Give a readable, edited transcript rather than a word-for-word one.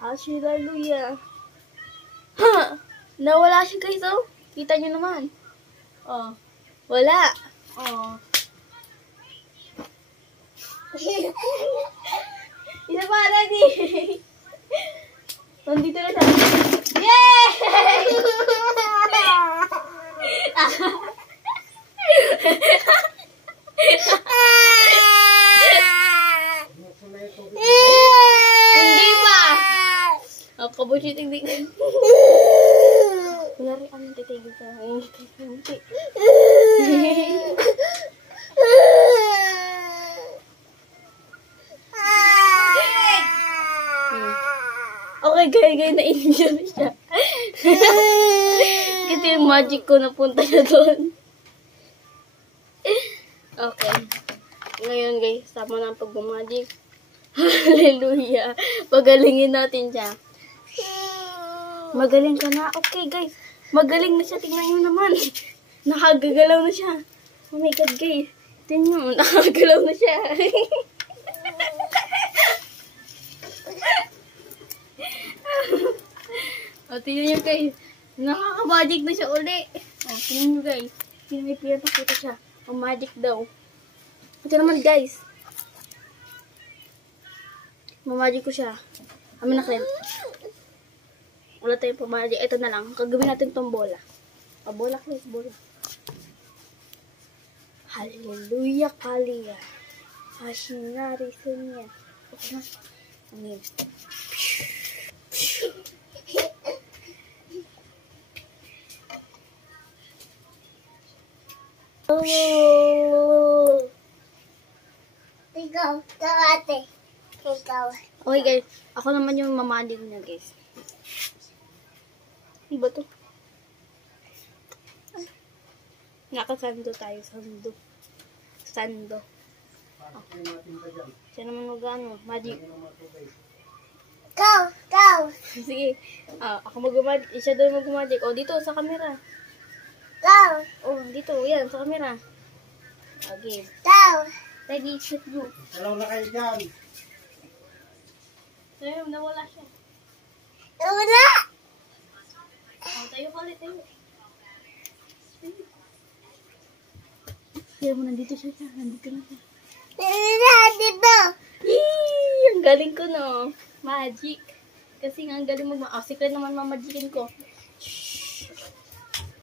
Hallelujah. Ha! Nawala siya guys, oh. Kita nyo naman. Oh. Wala. Oh. Isa pa lagi. Nandito na siya. Yay! Hindi pa. Kabuti tigdig. Wala rin kami titigil sa hindi. Okay, gaya na-enjoy siya. Kasi yung magic ko napunta na doon. Okay. Ngayon guys, tama na ang pag-magic. Hallelujah. Pagalingin natin siya. Magaling ka na. Okay guys. Magaling na siya. Tingnan nyo naman. Nakagagalaw na siya. Oh my God guys. Tingnan nyo. Nakagagalaw na siya. O, tingnan nyo guys. Nakaka-magic na siya uli. O, tingnan nyo guys. Tingnan may pinapakita siya. O, magic daw. Ito naman guys. Mamagic ko siya. Amin na klem. Wala tayong pamagic. Ito na lang. Kagawin natin tong bola. O, bola guys. Bola. Hallelujah, Kalia. Hashinari sunya. Okay na. Amin. Oh. Ikaw, ate. Ikaw. Okay guys, ako naman yung mamalig niya guys. Ano ba to? Nakasando tayo, sando. Sando. Oh. Siya naman mag-ano, magic. Ikaw. Sige, ako mag-magic, siya doon mag-magic. O, dito sa camera. Ikaw. Oh, dito, yan, sa camera. Okay. Ikaw. Ready, set, go. Dalaw na kayo dyan. Tayo, nawala siya. Wala. Oh, tayo ulit, tayo. Kaya mo, nandito siya. Nandito na siya. Dito. Yee! Ang galing ko, no? Magic. Kasi nga, ang galing secret naman mamagikin ko.